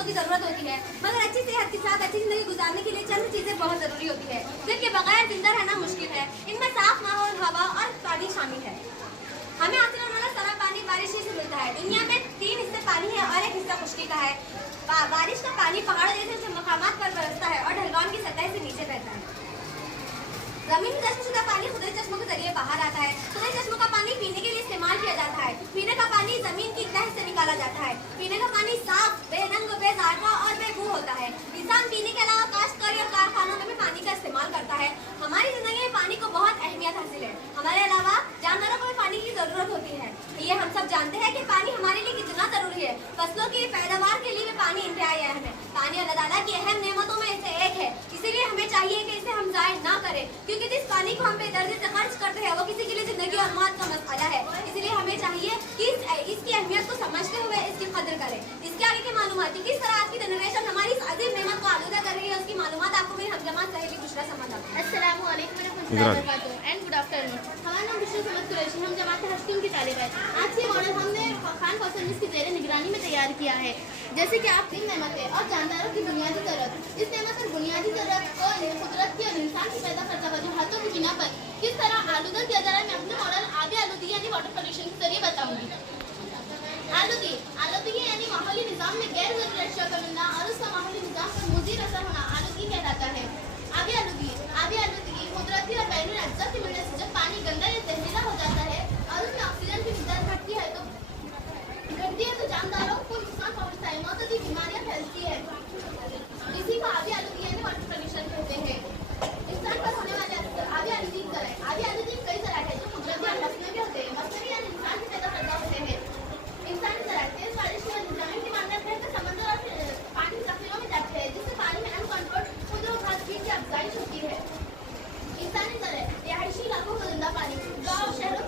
चीज़ों की ज़रूरत होती है, मगर अच्छी सेहत के साथ अच्छी ज़िंदगी गुजारने के लिए चंद चीज़ें बहुत ज़रूरी होती है जिनके बगैर जिंदा रहना मुश्किल है। इनमें साफ माहौल, हवा और पानी शामिल है। हमें हासिल होने वाला सारा पानी बारिश ही से मिलता है। दुनिया में 3 हिस्से पानी है और 1 हिस्सा खुश्की का है। बारिश का पानी पहाड़ों जैसे मकामात पर बरसता है और ढलवान की सतह से नीचे बहता है। जमीन में जश्मशुदा पानी खुदरे चश्मों के जरिए बाहर आता है। खुदरे चश्मों का पानी पीने के लिए इस्तेमाल किया जाता है। पीने का पानी जमीन की तह से निकाला जाता है। पीने का पानी साफ, बेरंग, बेजायका और बेबू होता है। इंसान पीने के अलावा काश्तकारी और कारखानों में भी पानी का इस्तेमाल करता है। हमारी जिंदगी में पानी को बहुत अहमियत हासिल है। हमारे अलावा जानवरों को भी पानी की जरूरत होती है। ये हम सब जानते हैं कि पानी हमारे लिए कितना जरूरी है। फसलों की पैदावार के लिए भी पानी इंतहाई अहम है। पानी अल्लाह ताला की अहम नेमतों में से एक है, इसीलिए हमें चाहिए कि इसे हम जाया ना करें, क्योंकि जिस पानी को हम बेदर्दी से खर्च करते हैं वो किसी के लिए जिंदगी और मौत का मसला है। इसलिए हमें चाहिए कि इसकी अहमियत को समझते हुए इसकी कदर करें। इसके आगे की मालूमात किस तरह आज की जनरेशन हमारी इस अजीम नेमत को आलूदा कर रही है, उसकी मालूमात आपको मेरी हमजमा सहेली बुशरा समद आपको। अस्सलाम वालेकुम व रहमतुल्लाहि व बरकातहू एंड गुड आफ्टरनून। हमारा नाम बुशरा समद कुरैशी, हम जमात हश्तूम की तालिब है। आज ये मॉडल हमने खान कौशल मिस की ज़ेरे निगरानी में तैयार किया है। जैसे कि आप 3 नेमतें और जानदारों की बुनियादी ज़रूरत, इस नेमत और बुनियादी ज़रूरत को कुदरत की और इंसान की पैदा करता वजूहातों की बिना पर किस तरह आलूदा किया जा रहा है, मैं अपने मॉडल आबी आलूदगी यानी वाटर पोल्यूशन के जरिए बताऊंगी। आलूदगी यानी माहौली निज़ाम में गैर ज़रूरी अशिया का मिलना और उसका माहौली निज़ाम पर मुज़ीर असर होना आलूदगी कहलाता है। आबी आलूदगी कुदरती और बैरून अज्जा के मिलने से जब पानी गंदा या जहरीला हो जाता है और उसमें ऑक्सीजन की मिकदार घटती है तो जानदारों को नुकसान पहुंचता है, मौतदी बीमारियां फैलती है। इसी को आबी आलूदगी यानी वाटर पोल्यूशन कहते हैं। इंसान पर होने वाले आबी आलूदगी की तरह आबी आलूदगी कई तरह है, जो कुदरती और मसनवी होते हैं। मसनवी यानी इंसान की पैदा करता होते हैं। इंसान की तरह तेज बारिश में जमीन की मात्रा बढ़कर समंदर और पानी की तखलीलों में जाती है, जिससे पानी में अनकंट्रोल्ड खुदरो घासगीर की अफजाइश होती है। इंसानी तरह रिहायशी इलाकों को गंदा पानी, गाँव, शहरों